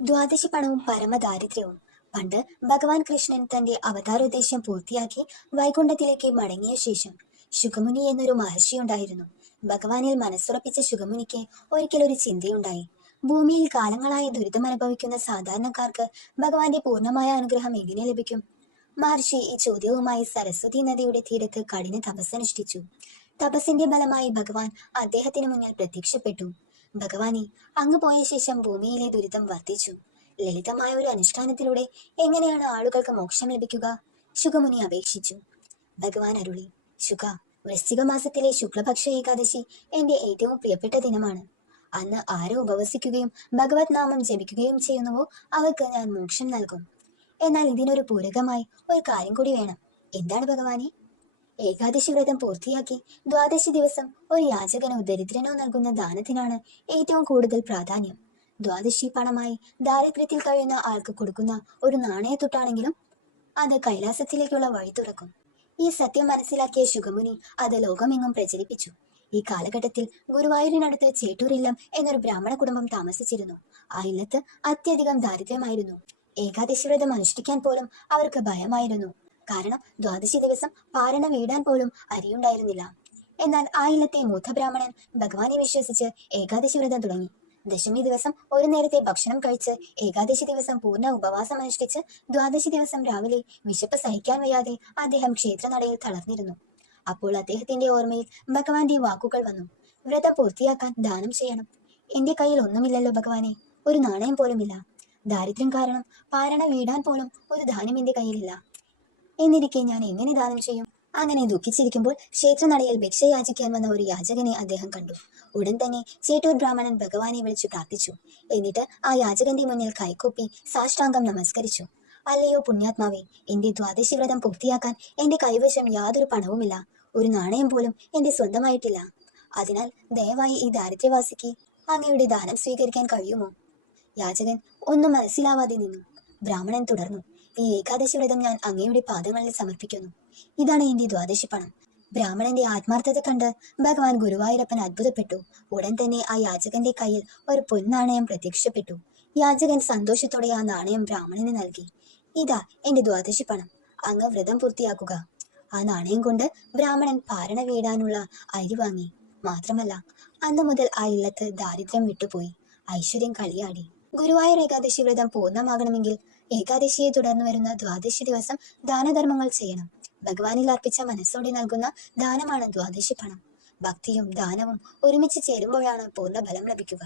ദ്വാദശി പണവും പരമദാരിദ്ര്യവും. പണ്ട് ഭഗവാൻ കൃഷ്ണൻ തന്റെ അവതാരോദ്ദേശം പൂർത്തിയാക്കി വൈകുണ്ഠത്തിലേക്ക് മടങ്ങിയ ശേഷം ശുഗമുനി എന്നൊരു മഹർഷി ഉണ്ടായിരുന്നു. ഭഗവാനിൽ മനസ്സുറപ്പിച്ച ശുഗമുനിക്ക് ഒരിക്കൽ ഒരു ചിന്തയുണ്ടായി. ഭൂമിയിൽ കാലങ്ങളായി ദുരിതം അനുഭവിക്കുന്ന സാധാരണക്കാർക്ക് ഭഗവാന്റെ പൂർണമായ അനുഗ്രഹം എങ്ങനെ ലഭിക്കും? മഹർഷി ഈ ചോദ്യവുമായി സരസ്വതി നദിയുടെ തീരത്ത് കഠിന തപസ്സനുഷ്ഠിച്ചു. തപസ്സിന്റെ ഫലമായി ഭഗവാൻ അദ്ദേഹത്തിന് മുന്നിൽ പ്രത്യക്ഷപ്പെട്ടു. ഭഗവാനെ അങ്ങ് പോയ ശേഷം ഭൂമിയിലെ ദുരിതം വർദ്ധിച്ചു. ലളിതമായ ഒരു അനുഷ്ഠാനത്തിലൂടെ എങ്ങനെയാണ് ആളുകൾക്ക് മോക്ഷം ലഭിക്കുക? ശുഖമുനി അപേക്ഷിച്ചു. ഭഗവാൻ അരുളി ശുഖ വൃശ്ചിക മാസത്തിലെ ശുക്ലപക്ഷ ഏകാദശി എന്റെ ഏറ്റവും പ്രിയപ്പെട്ട ദിനമാണ്. അന്ന് ആരോ ഉപവസിക്കുകയും ഭഗവത് നാമം ജപിക്കുകയും ചെയ്യുന്നുവോ അവർക്ക് ഞാൻ മോക്ഷം നൽകും. എന്നാൽ ഇതിനൊരു പൂരകമായി ഒരു കാര്യം കൂടി വേണം. എന്താണ് ഭഗവാനെ? ഏകാദശി വ്രതം പൂർത്തിയാക്കി ദ്വാദശി ദിവസം ഒരു യാചകനോ ദരിദ്രനോ നൽകുന്ന ദാനത്തിനാണ് ഏറ്റവും കൂടുതൽ പ്രാധാന്യം. ദ്വാദശി പണമായി ദാരിദ്ര്യത്തിൽ കഴിയുന്ന ആൾക്ക് കൊടുക്കുന്ന ഒരു നാണയത്തുട്ടാണെങ്കിലും അത് കൈലാസത്തിലേക്കുള്ള വഴി തുറക്കും. ഈ സത്യം മനസ്സിലാക്കിയ ശുഗമുനി അത് ലോകമെങ്ങും പ്രചരിപ്പിച്ചു. ഈ കാലഘട്ടത്തിൽ ഗുരുവായൂരിനടുത്ത് ചേട്ടൂരില്ലം എന്നൊരു ബ്രാഹ്മണ കുടുംബം താമസിച്ചിരുന്നു. ആ ഇല്ലത്ത് അത്യധികം ദാരിദ്ര്യമായിരുന്നു. ഏകാദശി വ്രതം അനുഷ്ഠിക്കാൻ പോലും അവർക്ക് ഭയമായിരുന്നു. കാരണം ദ്വാദശി ദിവസം പാരണ വീടാൻ പോലും അരിയുണ്ടായിരുന്നില്ല. എന്നാൽ ആ ഇല്ലത്തെ മൂത്ത ഭഗവാനെ വിശ്വസിച്ച് ഏകാദശി വ്രതം തുടങ്ങി. ദശമി ദിവസം ഒരു നേരത്തെ ഭക്ഷണം കഴിച്ച് ഏകാദശി ദിവസം പൂർണ ഉപവാസം അനുഷ്ഠിച്ച് ദ്വാദശി ദിവസം രാവിലെ വിശപ്പ് സഹിക്കാൻ വയ്യാതെ അദ്ദേഹം ക്ഷേത്രനടയിൽ തളർന്നിരുന്നു. അപ്പോൾ അദ്ദേഹത്തിന്റെ ഓർമ്മയിൽ ഭഗവാന്റെ വാക്കുകൾ വന്നു. വ്രതം പൂർത്തിയാക്കാൻ ദാനം ചെയ്യണം. എന്റെ കയ്യിൽ ഒന്നുമില്ലല്ലോ ഭഗവാനെ ഒരു നാണയം പോലുമില്ല. ദാരിദ്ര്യം കാരണം പാരണ വീടാൻ പോലും ഒരു ധാന്യം എന്റെ കയ്യിലില്ല. എന്നിരിക്കെ ഞാൻ എങ്ങനെ ദാനം ചെയ്യും? അങ്ങനെ ദുഃഖിച്ചിരിക്കുമ്പോൾ ക്ഷേത്രനടയിൽ ഭിക്ഷ യാചിക്കാൻ വന്ന ഒരു യാചകനെ അദ്ദേഹം കണ്ടു. ഉടൻ തന്നെ ചേട്ടൂർ ബ്രാഹ്മണൻ ഭഗവാനെ വിളിച്ചു പ്രാർത്ഥിച്ചു. എന്നിട്ട് ആ യാചകന്റെ മുന്നിൽ കൈകൂപ്പി സാഷ്ടാംഗം നമസ്കരിച്ചു. അല്ലയോ പുണ്യാത്മാവേ എന്റെ ദ്വാദശി വ്രതം പൂർത്തിയാക്കാൻ എന്റെ കൈവശം യാതൊരു പണവുമില്ല. ഒരു നാണയം പോലും എന്റെ സ്വന്തമായിട്ടില്ല. അതിനാൽ ദയവായി ഈ ദാരിദ്ര്യവാസിക്ക് അങ്ങയുടെ ദാനം സ്വീകരിക്കാൻ കഴിയുമോ? യാചകൻ ഒന്നും മനസ്സിലാവാതെ നിന്നു. ബ്രാഹ്മണൻ തുടർന്നു. ഈ ഏകാദശി വ്രതം ഞാൻ അങ്ങയുടെ പാദങ്ങളിൽ സമർപ്പിക്കുന്നു. ഇതാണ് എന്റെ ദ്വാദശി പണം. ബ്രാഹ്മണന്റെ ആത്മാർത്ഥത കണ്ട് ഭഗവാൻ ഗുരുവായൂരപ്പൻ അത്ഭുതപ്പെട്ടു. ഉടൻ തന്നെ ആ യാചകന്റെ കയ്യിൽ ഒരു പൊന്നാണയം പ്രത്യക്ഷപ്പെട്ടു. യാചകൻ സന്തോഷത്തോടെ ആ നാണയം ബ്രാഹ്മണന് നൽകി. ഇതാ എന്റെ ദ്വാദശി പണം. അങ്ങ് വ്രതം പൂർത്തിയാക്കുക. ആ നാണയം കൊണ്ട് ബ്രാഹ്മണൻ ഭാരണ വീടാനുള്ള അരി വാങ്ങി. മാത്രമല്ല അന്ന് മുതൽ ആ ഇല്ലത്ത് ദാരിദ്ര്യം വിട്ടുപോയി. ഐശ്വര്യം കളിയാടി. ഗുരുവായൂർ ഏകാദശി വ്രതം പൂർണമാകണമെങ്കിൽ ഏകാദശിയെ തുടർന്ന് വരുന്ന ദ്വാദശി ദിവസം ദാനധർമ്മങ്ങൾ ചെയ്യണം. ഭഗവാനിൽ അർപ്പിച്ച മനസ്സോടെ നൽകുന്ന ദാനമാണ് ദ്വാദശി പണം. ഭക്തിയും ദാനവും ഒരുമിച്ച് ചേരുമ്പോഴാണ് പൂർണ ഫലം ലഭിക്കുക.